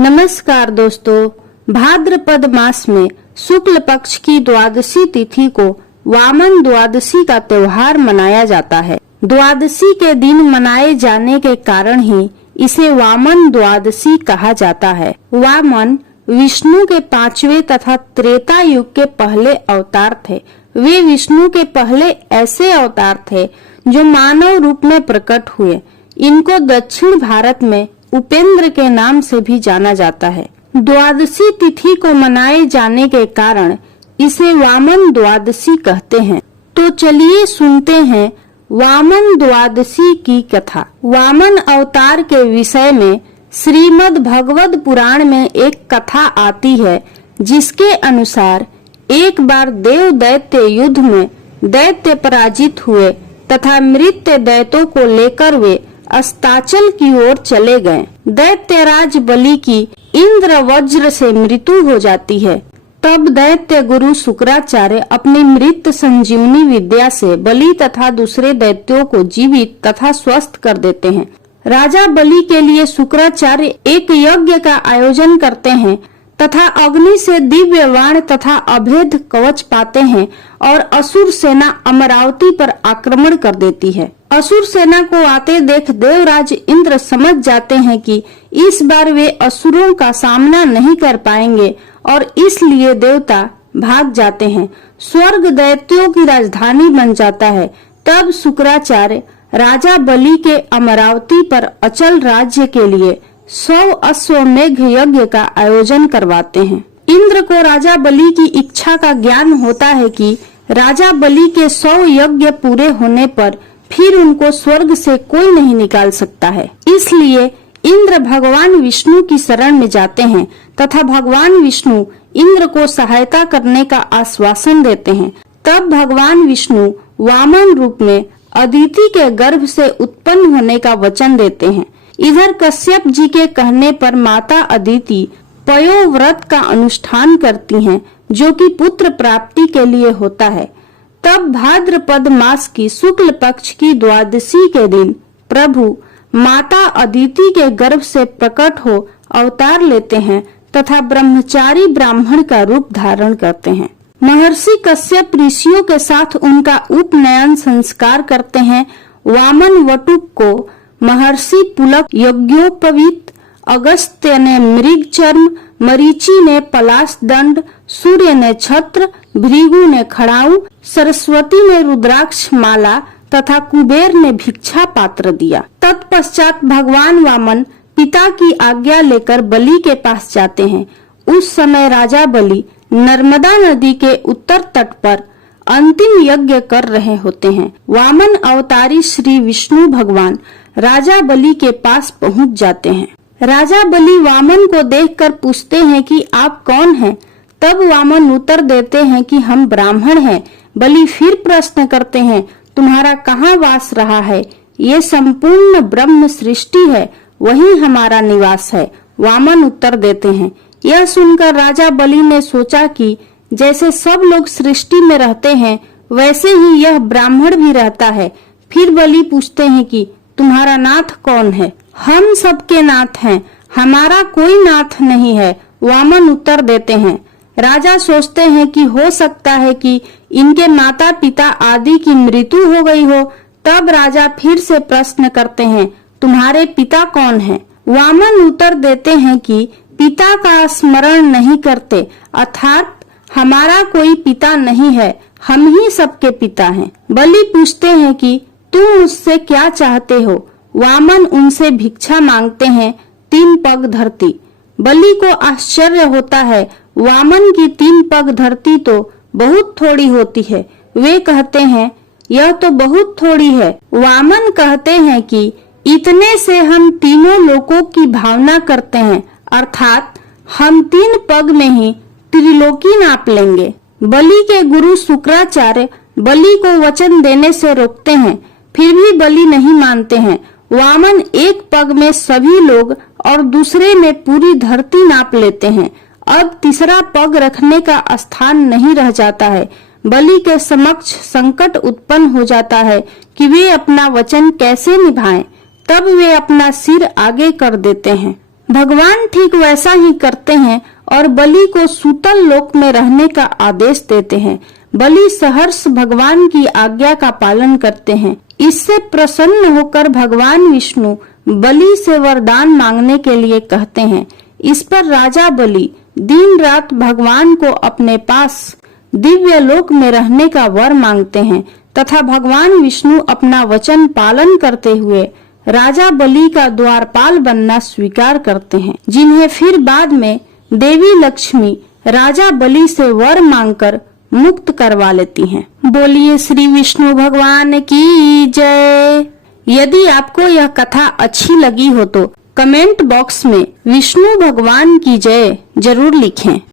नमस्कार दोस्तों, भाद्रपद मास में शुक्ल पक्ष की द्वादशी तिथि को वामन द्वादशी का त्योहार मनाया जाता है। द्वादशी के दिन मनाए जाने के कारण ही इसे वामन द्वादशी कहा जाता है। वामन विष्णु के 5वें तथा त्रेता युग के पहले अवतार थे। वे विष्णु के पहले ऐसे अवतार थे जो मानव रूप में प्रकट हुए। इनको दक्षिण भारत में उपेंद्र के नाम से भी जाना जाता है। द्वादशी तिथि को मनाए जाने के कारण इसे वामन द्वादशी कहते हैं। तो चलिए सुनते हैं वामन द्वादशी की कथा। वामन अवतार के विषय में श्रीमद् भगवद पुराण में एक कथा आती है, जिसके अनुसार एक बार देव दैत्य युद्ध में दैत्य पराजित हुए तथा मृत्य दैत्यों को लेकर वे अस्ताचल की ओर चले गए। दैत्यराज बलि की इंद्र वज्र से मृत्यु हो जाती है। तब दैत्य गुरु शुक्राचार्य अपनी मृत संजीवनी विद्या से बलि तथा दूसरे दैत्यों को जीवित तथा स्वस्थ कर देते हैं। राजा बलि के लिए शुक्राचार्य एक यज्ञ का आयोजन करते हैं तथा अग्नि से दिव्य बाण तथा अभेद कवच पाते हैं और असुर सेना अमरावती पर आक्रमण कर देती है। असुर सेना को आते देख देवराज इंद्र समझ जाते हैं कि इस बार वे असुरों का सामना नहीं कर पाएंगे और इसलिए देवता भाग जाते हैं। स्वर्ग दैत्यों की राजधानी बन जाता है। तब शुक्राचार्य राजा बलि के अमरावती पर अचल राज्य के लिए 100 अश्वमेघ यज्ञ का आयोजन करवाते हैं। इंद्र को राजा बलि की इच्छा का ज्ञान होता है कि राजा बलि के 100 यज्ञ पूरे होने पर फिर उनको स्वर्ग से कोई नहीं निकाल सकता है। इसलिए इंद्र भगवान विष्णु की शरण में जाते हैं तथा भगवान विष्णु इंद्र को सहायता करने का आश्वासन देते हैं। तब भगवान विष्णु वामन रूप में अदिति के गर्भ से उत्पन्न होने का वचन देते हैं। इधर कश्यप जी के कहने पर माता अदिति पयोव्रत का अनुष्ठान करती हैं, जो कि पुत्र प्राप्ति के लिए होता है। तब भाद्रपद मास की शुक्ल पक्ष की द्वादशी के दिन प्रभु माता अदिति के गर्भ से प्रकट हो अवतार लेते हैं तथा ब्रह्मचारी ब्राह्मण का रूप धारण करते हैं। महर्षि कश्यप ऋषियों के साथ उनका उपनयन संस्कार करते हैं। वामन वटुक को महर्षि पुलक यज्ञोपवीत, अगस्त्य ने मृग चर्म, मरीचि ने पलाश दंड, सूर्य ने छत्र, भृगु ने खड़ाऊ, सरस्वती ने रुद्राक्ष माला तथा कुबेर ने भिक्षा पात्र दिया। तत्पश्चात भगवान वामन पिता की आज्ञा लेकर बलि के पास जाते हैं। उस समय राजा बलि नर्मदा नदी के उत्तर तट पर अंतिम यज्ञ कर रहे होते हैं। वामन अवतारी श्री विष्णु भगवान राजा बलि के पास पहुंच जाते हैं। राजा बलि वामन को देखकर पूछते हैं कि आप कौन हैं? तब वामन उत्तर देते हैं कि हम ब्राह्मण हैं। बलि फिर प्रश्न करते हैं, तुम्हारा कहाँ वास रहा है? ये संपूर्ण ब्रह्म सृष्टि है, वही हमारा निवास है। वामन उत्तर देते हैं। यह सुनकर राजा बलि ने सोचा कि जैसे सब लोग सृष्टि में रहते हैं, वैसे ही यह ब्राह्मण भी रहता है। फिर बलि पूछते हैं कि तुम्हारा नाथ कौन है? हम सबके नाथ हैं, हमारा कोई नाथ नहीं है। वामन उत्तर देते हैं। राजा सोचते हैं कि हो सकता है कि इनके माता पिता आदि की मृत्यु हो गई हो। तब राजा फिर से प्रश्न करते हैं, तुम्हारे पिता कौन है? वामन उत्तर देते हैं कि पिता का स्मरण नहीं करते, अर्थात हमारा कोई पिता नहीं है, हम ही सबके पिता हैं। बलि पूछते हैं कि तुम मुझसे क्या चाहते हो? वामन उनसे भिक्षा मांगते हैं, 3 पग धरती। बलि को आश्चर्य होता है, वामन की 3 पग धरती तो बहुत थोड़ी होती है। वे कहते हैं, यह तो बहुत थोड़ी है। वामन कहते हैं कि इतने से हम तीनों लोकों की भावना करते हैं, अर्थात हम 3 पग में ही त्रिलोकी नाप लेंगे। बलि के गुरु शुक्राचार्य बलि को वचन देने से रोकते हैं, फिर भी बलि नहीं मानते हैं। वामन 1 पग में सभी लोग और दूसरे में पूरी धरती नाप लेते हैं। अब तीसरा पग रखने का स्थान नहीं रह जाता है। बलि के समक्ष संकट उत्पन्न हो जाता है कि वे अपना वचन कैसे निभाएं। तब वे अपना सिर आगे कर देते हैं। भगवान ठीक वैसा ही करते हैं और बलि को सूतल लोक में रहने का आदेश देते हैं। बलि सहर्ष भगवान की आज्ञा का पालन करते हैं। इससे प्रसन्न होकर भगवान विष्णु बलि से वरदान मांगने के लिए कहते हैं। इस पर राजा बलि दिन रात भगवान को अपने पास दिव्य लोक में रहने का वर मांगते हैं तथा भगवान विष्णु अपना वचन पालन करते हुए राजा बलि का द्वारपाल बनना स्वीकार करते हैं, जिन्हें फिर बाद में देवी लक्ष्मी राजा बलि से वर मांगकर मुक्त करवा लेती हैं। बोलिए श्री विष्णु भगवान की जय। यदि आपको यह कथा अच्छी लगी हो तो कमेंट बॉक्स में विष्णु भगवान की जय जरूर लिखें।